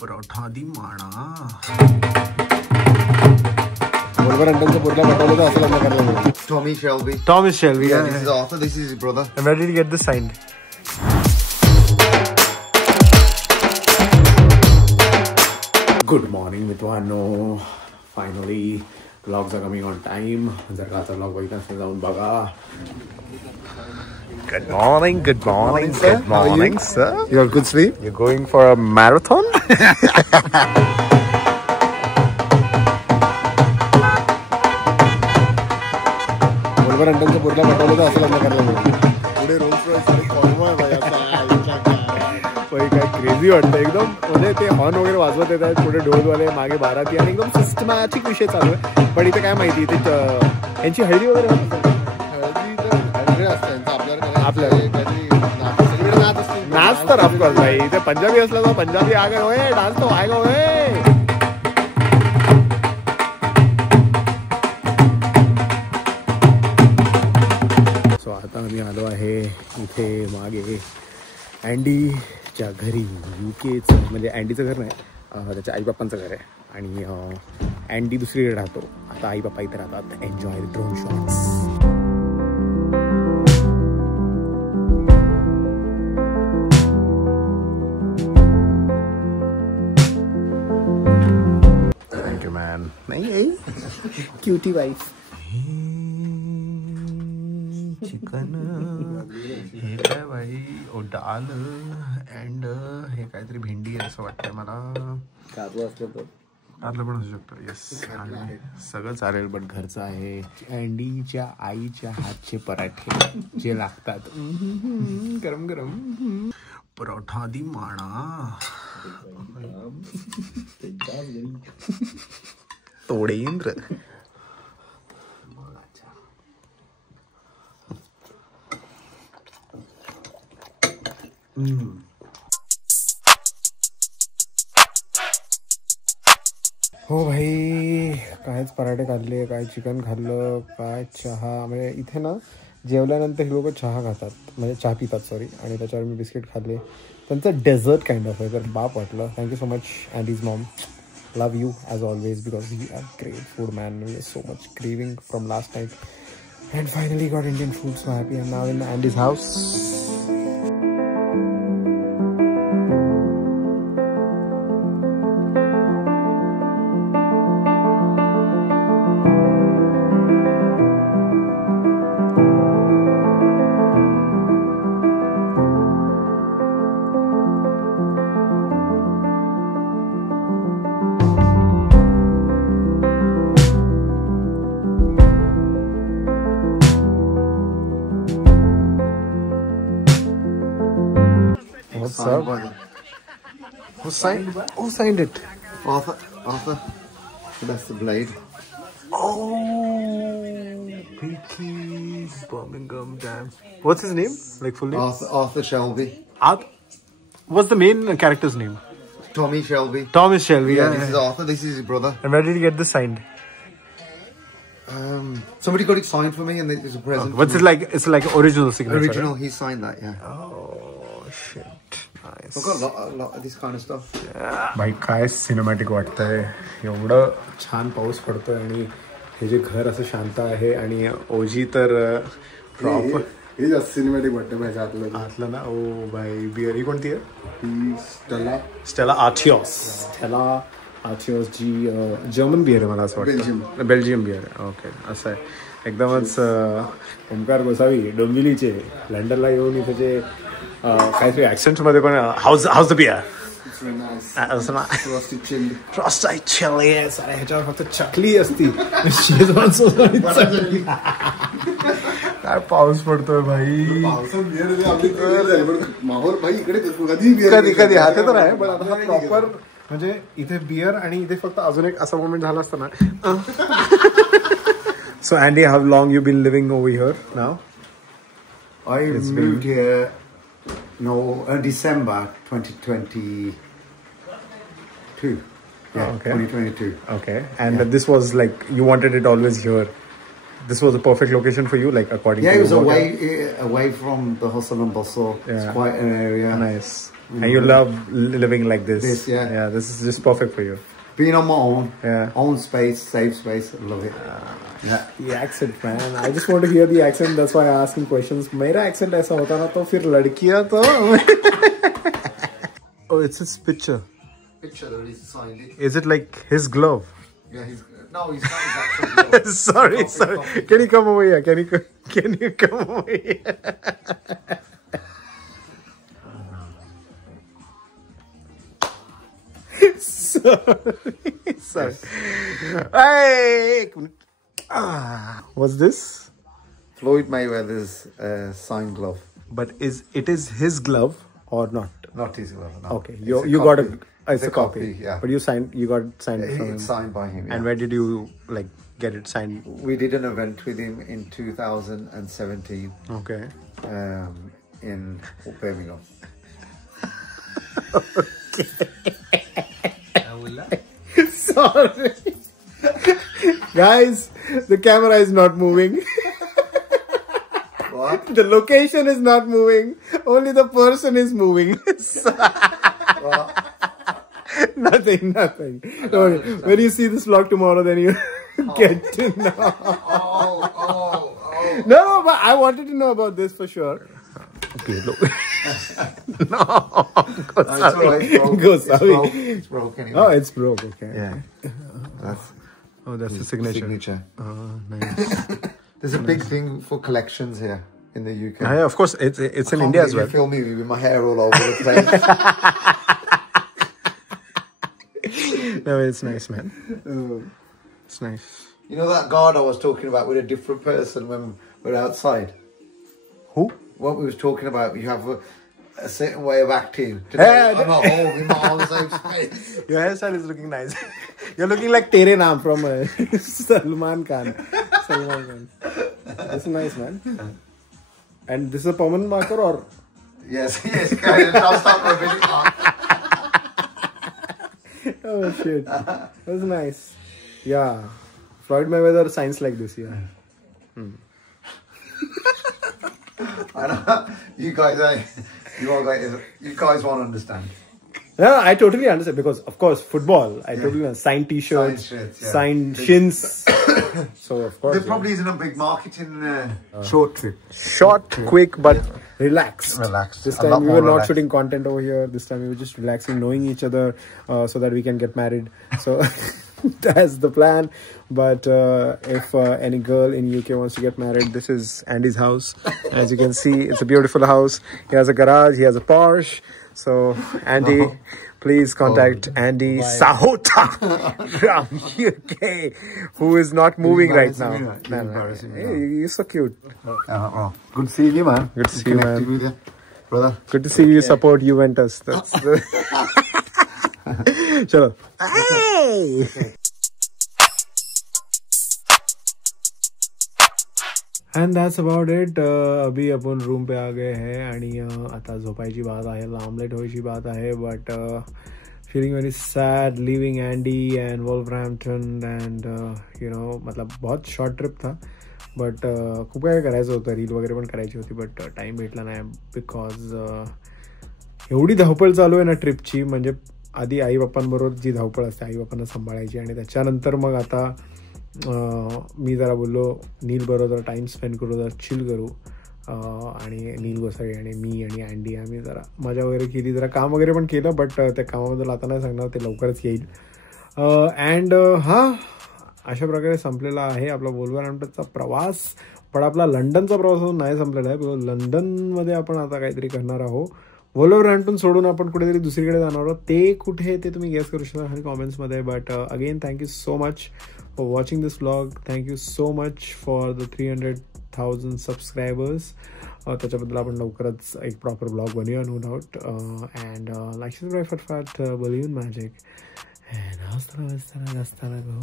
परोठा दी माणा बरोबर अंडनचं पोटला पाठवलं तर असं लग्न करायला मिळेल. Tommy Shelby. Thomas Shelby. Yeah, this is Arthur. This is his brother. And where did you get this signed? Good morning मित्रांनो. Finally vlogs are coming on time. जर का आता vlog बघितला असेल जाऊन बघा. Good morning, good morning, good morning, sir. You got good sleep? You're going for a marathon? बरोबर अंडनचं पोटला पाठवलं तर असं लग्न करायला मिळेल. पुढे रोल्स रॉयस काय क्रेझी वाटतं एकदम. म्हणजे ते हॉर्न वगैरे वाजवत येत आहेत, पुढे ढोलवाले, मागे बाराती आणि एकदम सिस्टमॅटिक विषय चालू आहे. पण इथे काय माहिती, इथे यांची हळदी वगैरे होत असेल. नाच तर ऑफकोर्स भाई. इथे पंजाबी असला तर पंजाबी आ गए होय, डान्स तो आएगा होय. सो आता मी आलो आहे इथे मागे अँडीच्या घरी. UKचं म्हणजे अँडीचं घर नाही, त्याच्या आई बाप्पांचं घर आहे. आणि अँडी दुसरीकडे राहतो. आता आई बाप्पा इथे राहतात. Enjoy the drone shots. Thank you man. नाही क्युटी वाईफ. चिकन हे काय भाई, ओ डाल अँड हे काहीतरी भेंडी आहे असं वाटतंय मला. काजू असलं तर आतलं पण असू शकतं. येस, सगळं चालेल. बट घरचं आहे. अँडीच्या आईच्या हातचे पराठे जे लागतात गरम गरम. परोठा दी माणा. तोडेंद्र. हो भाई, कायच पराठे खाल्ले, काय चिकन खाल्लं, काय चहा. म्हणजे इथे ना जेवल्यानंतर हे लोक चहा खातात, म्हणजे चहा पितात सॉरी. आणि त्याच्यावर मी बिस्किट खाल्ले. त्यांचं डेझर्ट काइंड ऑफ आहे. तर बाप वाटलं. Thank you so much Andy's mom. Love you as always because we are great food man. We are so much craving from last night and finally got Indian food. So happy I'm now in Andy's house. What's up? Who signed it? Arthur. That's the blade. Oh, Peaky's Birmingham, damn. What's his name? Like full name? Arthur Shelby. What's the main character's name? Tommy Shelby. Thomas Shelby. Yeah, this is Arthur. This is his brother. And where did you get this signed? Somebody got it signed for me, and it was a present. What's it like? It's like original signature. Original. He signed that. Yeah. Oh shit. Nice. I've got a lot of this kind of stuff. भाई काय cinematic वाटतंय. एवढं छान पाऊस पडतोय आणि हे जे घर असं शांत आहे. आणि ओजी तर प्रॉपर हे जास्त सिनेमॅटिक वाटतं माझ्या आतलं ना. ओ भाई बिअर ही कोणती आहे? स्टेला आर्टियोस. स्टेला आर्टियोस जी जर्मन बिअर आहे मला असं वाटतं. बेल्जियम बिअर आहे. ओके, असं आहे. एकदमच ओमकार गोसावी डोंबिवलीचे लंडनला येऊन इथे जे काहीतरी ऍक्सेंट मध्ये पण how's the beer. Frosted chilli. ह्याच्यावर फक्त चकली असती. काय पाऊस पडतोय भाई. कधी कधी हा ते तर आहे. पण आता प्रॉपर म्हणजे इथे बिअर आणि इथे फक्त अजून एक असा मोमेंट झाला असता ना. So Andy, how long you been living over here now? I moved here, December 2022. Yeah, Okay. 2022. Okay, and this was like you wanted it always here. This was a perfect location for you, like according Yeah, to it was your away from the hustle and bustle. Yeah. It's quite an area. Nice. And you love living like this. This, yeah. Yeah, this is just perfect for you. Being on my own, Yeah. own space, safe space, I love it. Yeah. The accent, man. I just want to hear the accent. That's why I'm asking questions. मेरा accent ऐसा होता ना तो फिर लड़कियाँ तो. Oh, it's his picture. Picture that he's signed it. Is it like his glove? Yeah, he's not his actual glove. sorry. Copy. Can you come over here? Can you come over here? sorry. Hey. What's this? Floyd Mayweather's signed glove. But is his glove or not? Not his glove. No. Okay, It's you got copy. it's a copy. Yeah. But you got it signed from him. It's signed by him. Yeah. And where did you like get it signed? We did an event with him in 2017 Okay. in Birmingham. Sorry. Guys, the camera is not moving. What? The location is not moving. Only the person is moving. What? Nothing. Don't worry. When you see this vlog tomorrow, then you get to know. Oh. No, but I wanted to know about this for sure. Okay, look. No, go It's all right, it's broke. Go It's sorry. broke. It's broke anyway. Oh, it's broke. Okay. Yeah. That's That's the signature. signature. Oh, nice. There's a big thing for collections here in the UK. Yeah, of course, it's in India as well. You film me with my hair all over the place. No, it's nice, man. It's nice. You know that guard I was talking about with a different person when we're outside? Who? What we was talking about, you have a certain way of acting. Today, I'm not holding my arms out space. Your hairstyle is looking nice. You're looking like Tere Naam from Salman Khan. This is nice, man. And this is a permanent marker or? Yes, guys, I'll start my video. Oh shit. That's nice. Yeah. Floyd Mayweather signs like this, yeah. I know, you guys won't understand. No, I totally understand because, of course, football. I totally understand. Signed T-shirts, Signed shirts, yeah. signed shins. So, of course. There probably isn't a big marketing short trip. Short, quick, but relaxed. Relaxed. This A lot time we more were not relaxed. shooting content over here. This time we were just relaxing, knowing each other so that we can get married. So that's the plan. But if any girl in UK wants to get married, this is Andy's house. As you can see, it's a beautiful house. He has a garage. He has a Porsche. So Andy, please contact Andy Sahota from UK, who is not moving right now. Hey, you're so cute. Good seeing you, man. Good to see you, man. With you, brother. Good to see you support Juventus. That's the... Chalo. Hey! And that's about it. अभी आपण room पे आ गए हैं आणि आता झोपायची बात आहे, लांबलेट व्हायची बात आहे. But feeling very sad leaving Andy and Wolverhampton and you know मतलब बहुत शॉर्ट ट्रिप था. बट खूप काय करायचं होतं, रील वगैरे पण करायची होती, बट टाईम भेटला नाही बिकॉज एवढी धावपळ चालू आहे ना ट्रिपची. म्हणजे आधी आई बाप्पांबरोबर जी धावपळ असते, आई बाप्पांना सांभाळायची, आणि त्याच्यानंतर मग आता मी जरा बोललो नील बरोबर जरा टाईम स्पेंड करू, जरा चिल करू. आणि नील गोसावी आणि मी आणि अँडी आम्ही जरा मजा वगैरे केली, जरा काम वगैरे पण केलं. बट त्या कामाबद्दल आता नाही सांगणार, ते लवकरच येईल. अँड हां, अशा प्रकारे संपलेला आहे आपला वॉल्वरहॅम्प्टनचा प्रवास. पण आपला लंडनचा प्रवास अजून नाही संपलेला आहे. बिकॉज लंडनमध्ये आपण आता काहीतरी करणार आहोत. वॉल्वरहॅम्प्टन सोडून आपण कुठेतरी दुसरीकडे जाणार आहोत. ते कुठे ते तुम्ही गेस करू शकता खाली कॉमेंट्समध्ये. But again thank you so much for watching this vlog. Thank you so much for the 300,000 subscribers. त्याच्याबद्दल आपण लवकरच एक प्रॉपर ब्लॉग बनवूया, no doubt. And like subscribe for fat believe in magic. And हसताना गो.